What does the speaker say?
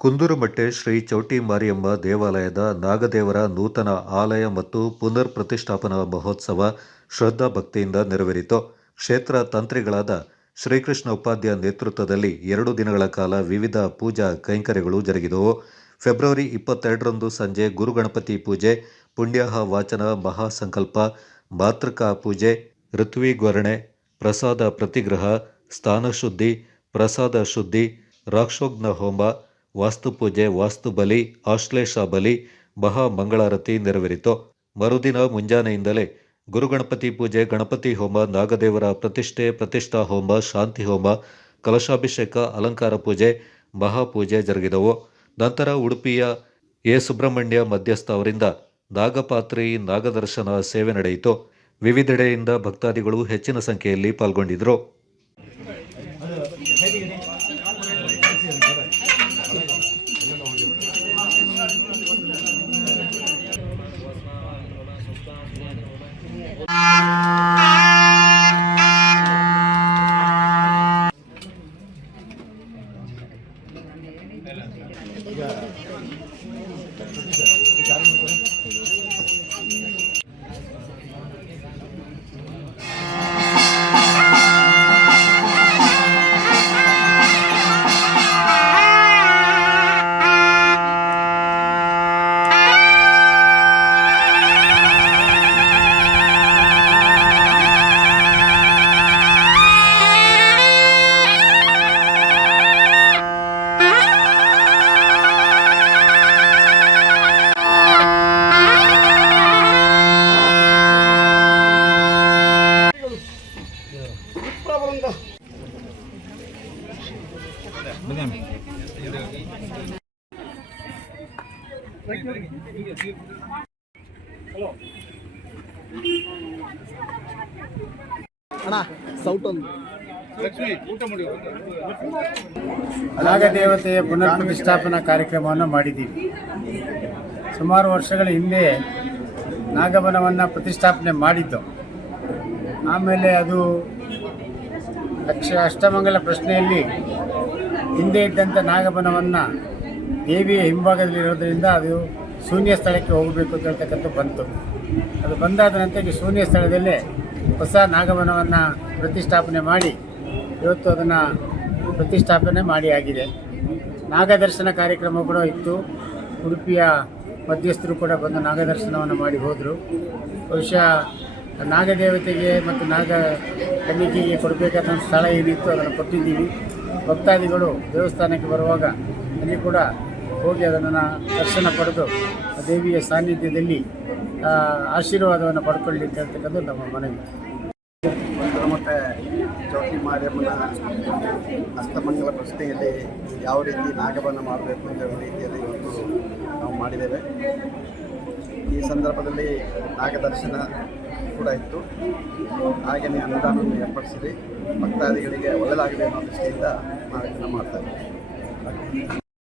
ಕುಂದೂರುಮಟ್ಟೆ ಶ್ರೀ ಚೌಟಿ ಮಾರಿಯಮ್ಮ ದೇವಾಲಯದ ನಾಗದೇವರ ನೂತನ ಆಲಯ ಮತ್ತು ಪುನರ್ ಪ್ರತಿಷ್ಠಾಪನಾ ಮಹೋತ್ಸವ ಶ್ರದ್ಧಾ ಭಕ್ತಿಯಿಂದ ನೆರವೇರಿತು. ಕ್ಷೇತ್ರ ತಂತ್ರಿಗಳಾದ ಶ್ರೀಕೃಷ್ಣ ಉಪಾಧ್ಯ ನೇತೃತ್ವದಲ್ಲಿ ಎರಡು ದಿನಗಳ ಕಾಲ ವಿವಿಧ ಪೂಜಾ ಕೈಂಕರ್ಯಗಳು ಜರುಗಿದವು. ಫೆಬ್ರವರಿ ಇಪ್ಪತ್ತೆರಡರಂದು ಸಂಜೆ ಗುರುಗಣಪತಿ ಪೂಜೆ, ಪುಣ್ಯಾಹ ವಾಚನ ಮಹಾಸಂಕಲ್ಪ, ಮಾತೃಕಾ ಪೂಜೆ, ಋತ್ವಿಗೊರಣೆ, ಪ್ರಸಾದ ಪ್ರತಿಗ್ರಹ ಸ್ಥಾನಶುದ್ಧಿ ಪ್ರಸಾದ ಶುದ್ಧಿ, ರಾಕ್ಷೋಗ್ನ ಹೋಮ ವಾಸ್ತುಪೂಜೆ ವಾಸ್ತುಬಲಿ ಆಶ್ಲೇಷ ಬಲಿ ಮಹಾಮಂಗಳಾರತಿ ನೆರವೇರಿತು. ಮರುದಿನ ಮುಂಜಾನೆಯಿಂದಲೇ ಗುರುಗಣಪತಿ ಪೂಜೆ, ಗಣಪತಿ ಹೋಮ, ನಾಗದೇವರ ಪ್ರತಿಷ್ಠೆ, ಪ್ರತಿಷ್ಠಾ ಹೋಮ, ಶಾಂತಿ ಹೋಮ, ಕಲಶಾಭಿಷೇಕ, ಅಲಂಕಾರ ಪೂಜೆ ಮಹಾಪೂಜೆ ಜರುಗಿದವು. ನಂತರ ಉಡುಪಿಯ ಎ. ಸುಬ್ರಹ್ಮಣ್ಯ ಮಧ್ಯಸ್ಥ ಅವರಿಂದ ನಾಗಪಾತ್ರಿ ನಾಗದರ್ಶನ ಸೇವೆ ನಡೆಯಿತು. ವಿವಿಧೆಡೆಯಿಂದ ಭಕ್ತಾದಿಗಳು ಹೆಚ್ಚಿನ ಸಂಖ್ಯೆಯಲ್ಲಿ ಪಾಲ್ಗೊಂಡಿದ್ದರು. ಅಣ್ಣ ಸೌಟ್ ಒಂದು. ನಾಗದೇವತೆಯ ಪುನರ್ ಪ್ರತಿಷ್ಠಾಪನಾ ಕಾರ್ಯಕ್ರಮವನ್ನು ಮಾಡಿದ್ದೀವಿ. ಸುಮಾರು ವರ್ಷಗಳ ಹಿಂದೆ ನಾಗಬನವನ್ನು ಪ್ರತಿಷ್ಠಾಪನೆ ಮಾಡಿದ್ದು. ಆಮೇಲೆ ಅದು ಅಕ್ಷ ಅಷ್ಟಮಂಗಲ ಪ್ರಶ್ನೆಯಲ್ಲಿ ಹಿಂದೆ ಇದ್ದಂಥ ನಾಗಬನವನ್ನು ದೇವಿಯ ಹಿಂಭಾಗದಲ್ಲಿ ಇರೋದ್ರಿಂದ ಅದು ಶೂನ್ಯ ಸ್ಥಳಕ್ಕೆ ಹೋಗಬೇಕು ಅಂತ ಬಂತು. ಅದು ಬಂದಾದ ನಂತರ ಈ ಶೂನ್ಯ ಸ್ಥಳದಲ್ಲೇ ಹೊಸ ನಾಗಬನವನ್ನು ಪ್ರತಿಷ್ಠಾಪನೆ ಮಾಡಿ, ಇವತ್ತು ಅದನ್ನು ಪ್ರತಿಷ್ಠಾಪನೆ ಮಾಡಿ ಆಗಿದೆ. ನಾಗದರ್ಶನ ಕಾರ್ಯಕ್ರಮ ಕೂಡ ಇತ್ತು. ಉಡುಪಿಯ ಮಧ್ಯಸ್ಥರು ಕೂಡ ಬಂದು ನಾಗದರ್ಶನವನ್ನು ಮಾಡಿ ಹೋದರು. ಬಹುಶಃ ನಾಗದೇವತೆಗೆ ಮತ್ತು ನಾಗ ಕನ್ನಿಕೆಗೆ ಕೊಡಬೇಕಾದಂಥ ಸ್ಥಳ ಏನಿತ್ತು ಅದನ್ನು ಕೊಟ್ಟಿದ್ದೀವಿ. ಭಕ್ತಾದಿಗಳು ದೇವಸ್ಥಾನಕ್ಕೆ ಬರುವಾಗ ಅಲ್ಲಿ ಕೂಡ ಹೋಗಿ ಅದನ್ನು ದರ್ಶನ ಪಡೆದು ದೇವಿಯ ಸಾನ್ನಿಧ್ಯದಲ್ಲಿ ಆಶೀರ್ವಾದವನ್ನು ಪಡ್ಕೊಳ್ಳಿ ಅಂತ ಹೇಳ್ತಕ್ಕಂಥ ನಮ್ಮ ಮನವಿ. ಮತ್ತೆ ಚೌಕಿ ಮಾರಿಯಮ್ಮನ ಅಸ್ತಮಂಗಲ ಪ್ರಶ್ನೆಯಲ್ಲಿ ಯಾವ ರೀತಿ ನಾಗಬನ ಮಾಡಬೇಕು ಅಂತ ರೀತಿಯಲ್ಲಿ ಇವತ್ತು ನಾವು ಮಾಡಿದ್ದೇವೆ. ಈ ಸಂದರ್ಭದಲ್ಲಿ ನಾಗದರ್ಶನ ಕೂಡ ಇತ್ತು. ಹಾಗೆಯೇ ಅನುದಾನವನ್ನು ಏರ್ಪಡಿಸಿದೆ. ಭಕ್ತಾದಿಗಳಿಗೆ ಒಳ್ಳೆಯದಾಗಲಿ ಅನ್ನೋ ದೃಷ್ಟಿಯಿಂದ ನಾವು ಮಾಡ್ತಾ ಇದ್ದೀವಿ.